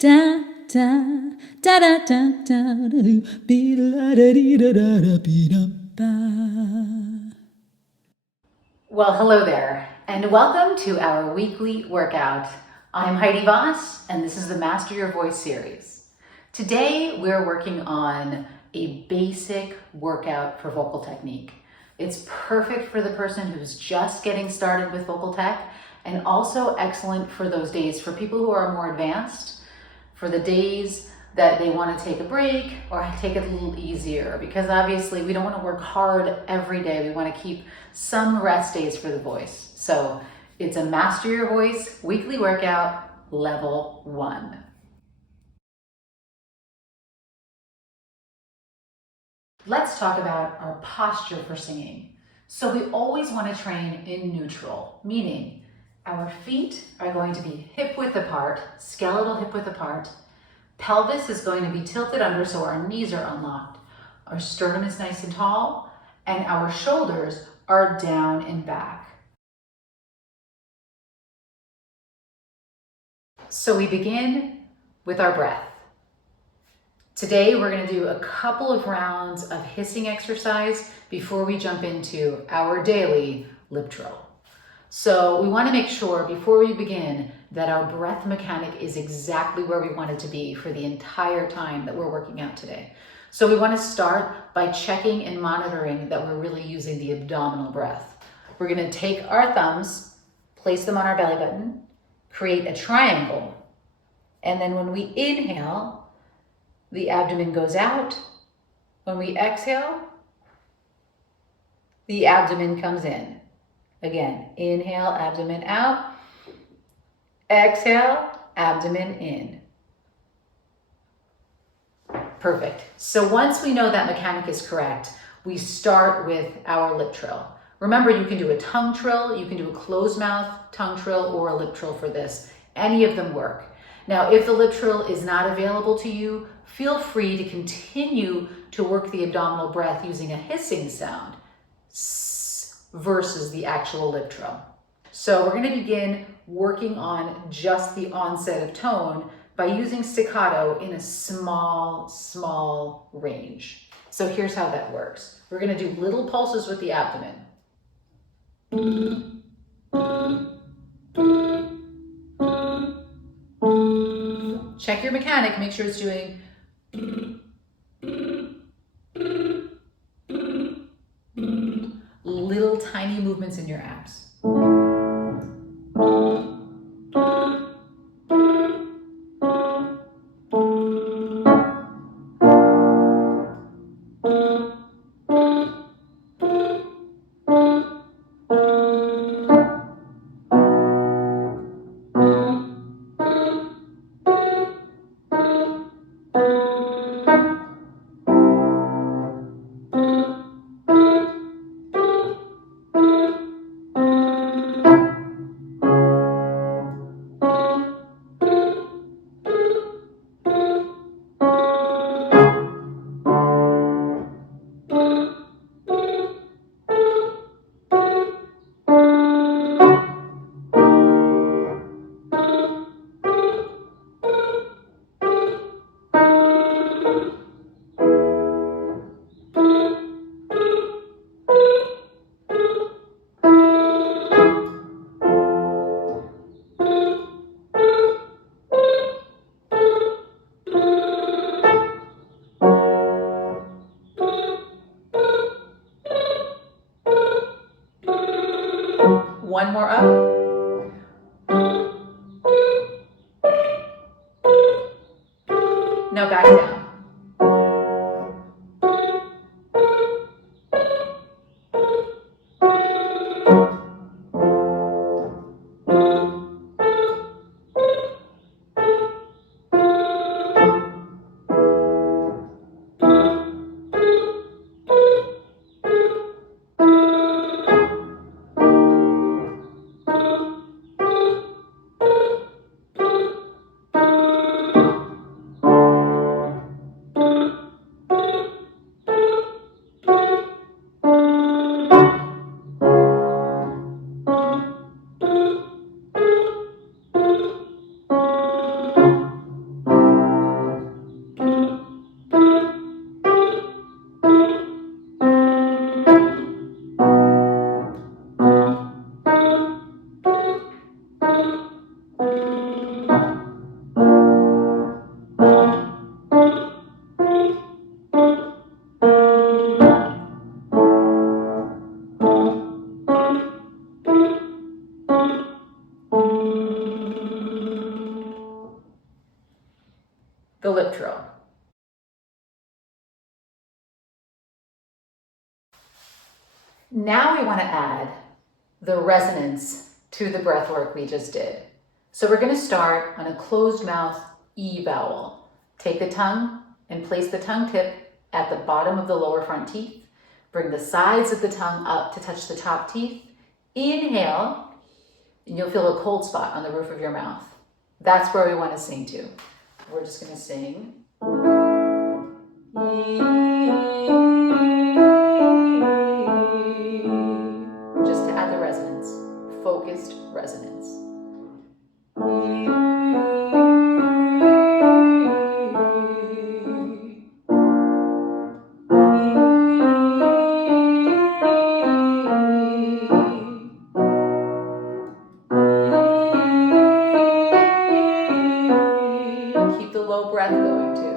Da da da da da da be la da dee da da da be dum ba. Well, hello there, and welcome to our weekly workout. I'm Heidi Vass, and this is the Master Your Voice series. Today, we're working on a basic workout for vocal technique. It's perfect for the person who's just getting started with vocal tech, and also excellent for those days for people who are more advanced, for the days that they want to take a break or take it a little easier, because obviously we don't want to work hard every day. We want to keep some rest days for the voice. So it's a Master Your Voice weekly workout, level 1. Let's talk about our posture for singing. So we always want to train in neutral, meaning our feet are going to be hip width apart, skeletal hip width apart. Pelvis is going to be tilted under so our knees are unlocked. Our sternum is nice and tall, and our shoulders are down and back. So we begin with our breath. Today we're going to do a couple of rounds of hissing exercise before we jump into our daily lip trill. So we want to make sure before we begin that our breath mechanic is exactly where we want it to be for the entire time that we're working out today. So we want to start by checking and monitoring that we're really using the abdominal breath. We're going to take our thumbs, place them on our belly button, create a triangle, and then when we inhale, the abdomen goes out. When we exhale, the abdomen comes in. Again, inhale, abdomen out. Exhale, abdomen in. Perfect. So once we know that mechanic is correct, we start with our lip trill. Remember, you can do a tongue trill, you can do a closed mouth tongue trill, or a lip trill for this. Any of them work. Now, if the lip trill is not available to you, feel free to continue to work the abdominal breath using a hissing sound versus the actual lip trill. So we're going to begin working on just the onset of tone by using staccato in a small range. So here's how that works. We're going to do little pulses with the abdomen. Check your mechanic, make sure it's doing little tiny movements in your abs. One more up. Now back down. the lip trill. Now we want to add the resonance to the breath work we just did. So we're going to start on a closed mouth E vowel. Take the tongue and place the tongue tip at the bottom of the lower front teeth. Bring the sides of the tongue up to touch the top teeth. Inhale, and you'll feel a cold spot on the roof of your mouth. That's where we want to sing to. We're just going to sing. Just to add the resonance, focused resonance. Keep the low breath going too.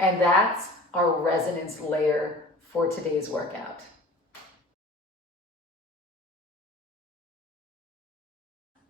And that's our resonance layer for today's workout.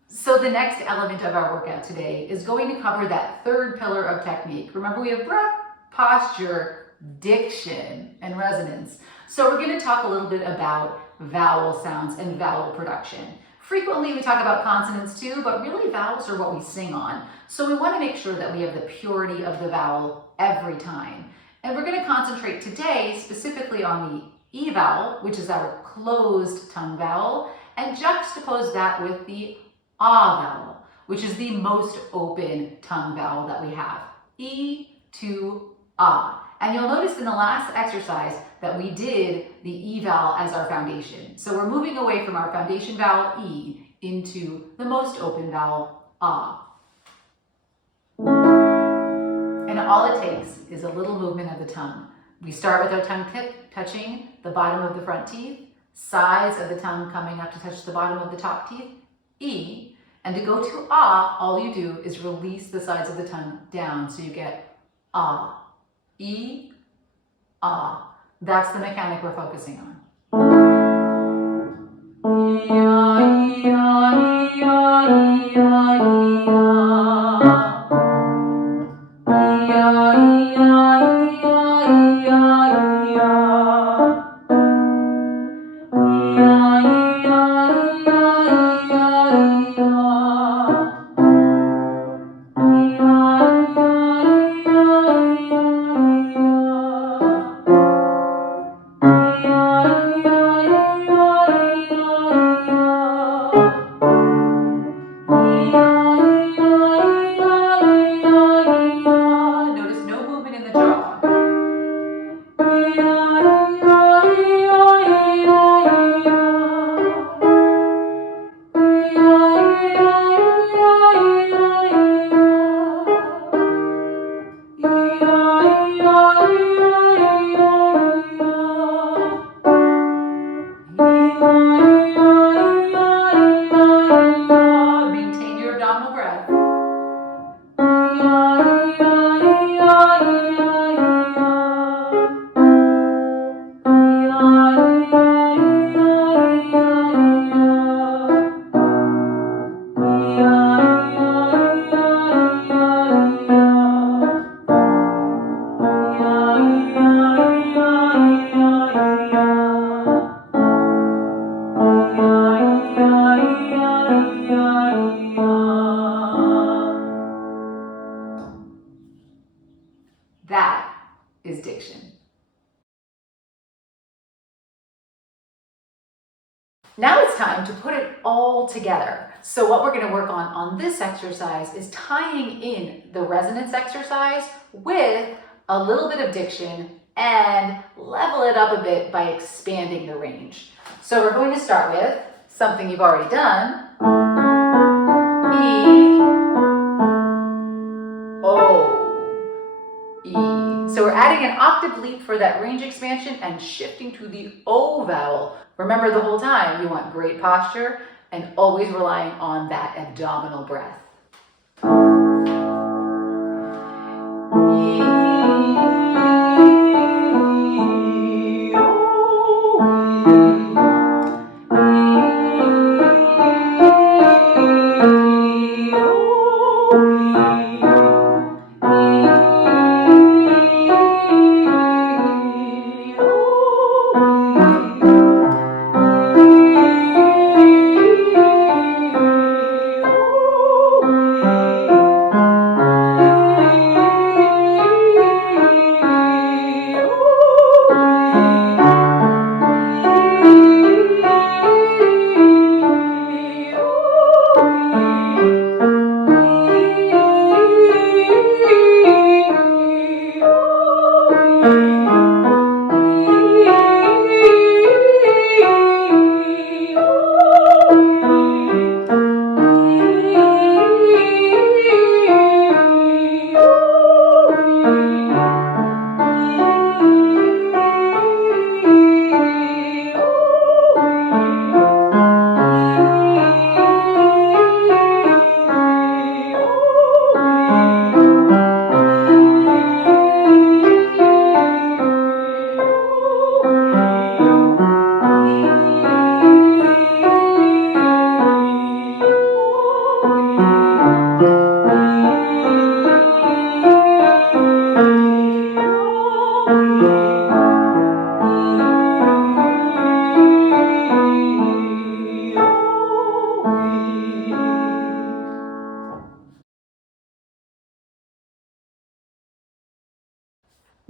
So the next element of our workout today is going to cover that third pillar of technique. Remember, we have breath, posture, diction, and resonance. So we're going to talk a little bit about vowel sounds and vowel production. Frequently we talk about consonants too, but really vowels are what we sing on. So we want to make sure that we have the purity of the vowel every time. And we're going to concentrate today specifically on the E vowel, which is our closed tongue vowel, and juxtapose that with the Ah vowel, which is the most open tongue vowel that we have. E to Ah. And you'll notice in the last exercise that we did the E vowel as our foundation. So we're moving away from our foundation vowel E into the most open vowel Ah. And all it takes is a little movement of the tongue. We start with our tongue tip touching the bottom of the front teeth, sides of the tongue coming up to touch the bottom of the top teeth, E. And to go to Ah, all you do is release the sides of the tongue down so you get Ah. E, Ah. That's the mechanic we're focusing on. Now it's time to put it all together. So what we're going to work on this exercise is tying in the resonance exercise with a little bit of diction and level it up a bit by expanding the range. So we're going to start with something you've already done. E, O, E. So we're adding an octave leap for that range expansion and shifting to the O vowel. Remember, the whole time you want great posture and always relying on that abdominal breath.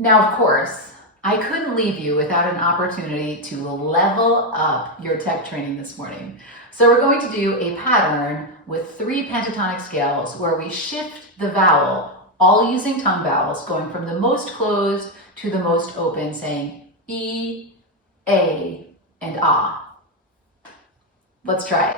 Now, of course, I couldn't leave you without an opportunity to level up your tech training this morning. So we're going to do a pattern with 3 pentatonic scales where we shift the vowel, all using tongue vowels, going from the most closed to the most open, saying E, A, and Ah. Let's try it.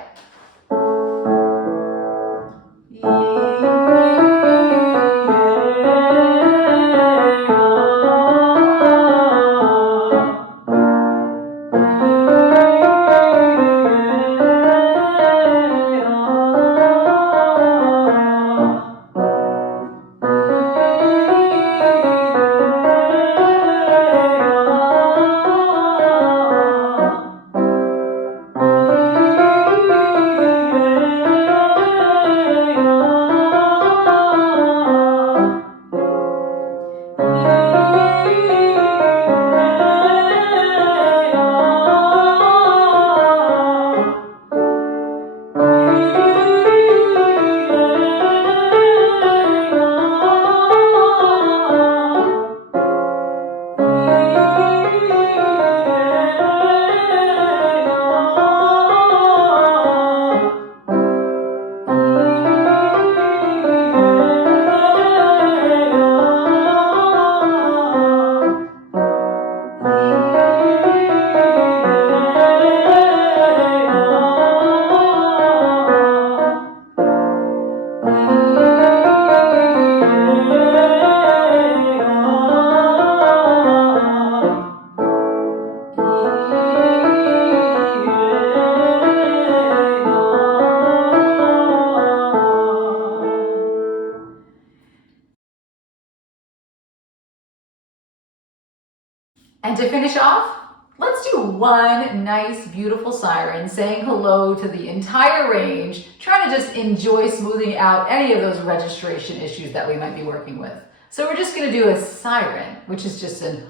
And to finish off, let's do one nice, beautiful siren saying hello to the entire range, trying to just enjoy smoothing out any of those registration issues that we might be working with. So we're just going to do a siren, which is just an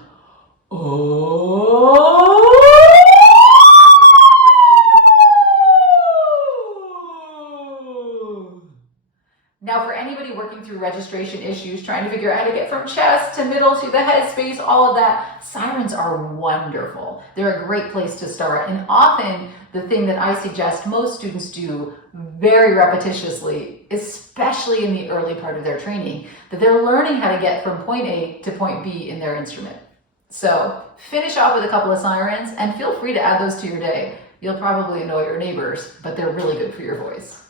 oh. Now, for anybody working through registration issues, trying to figure out how to get from chest to middle to the head space, all of that, sirens are wonderful. they're a great place to start. And often the thing that I suggest most students do very repetitiously, especially in the early part of their training, that they're learning how to get from point A to point B in their instrument. So finish off with a couple of sirens and feel free to add those to your day. You'll probably annoy your neighbors, but they're really good for your voice.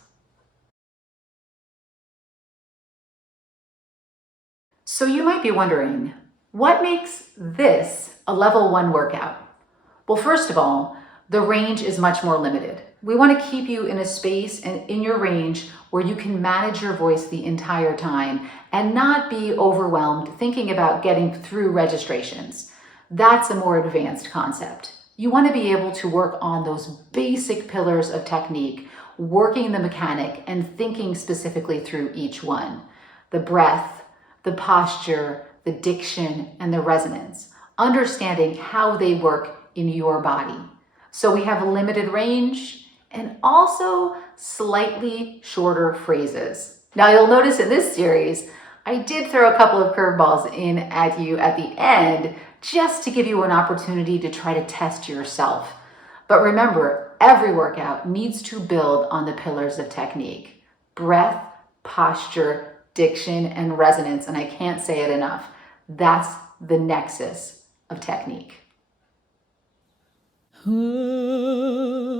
So you might be wondering, what makes this a level 1 workout? Well, first of all, the range is much more limited. We want to keep you in a space and in your range where you can manage your voice the entire time and not be overwhelmed thinking about getting through registrations. That's a more advanced concept. You want to be able to work on those basic pillars of technique, working the mechanic and thinking specifically through each one. The breath, the posture, the diction, and the resonance, understanding how they work in your body. So we have a limited range and also slightly shorter phrases. Now you'll notice in this series, I did throw a couple of curveballs in at you at the end just to give you an opportunity to try to test yourself. But remember, every workout needs to build on the pillars of technique: breath, posture, diction, and resonance. And I can't say it enough. That's the nexus of technique. Oh.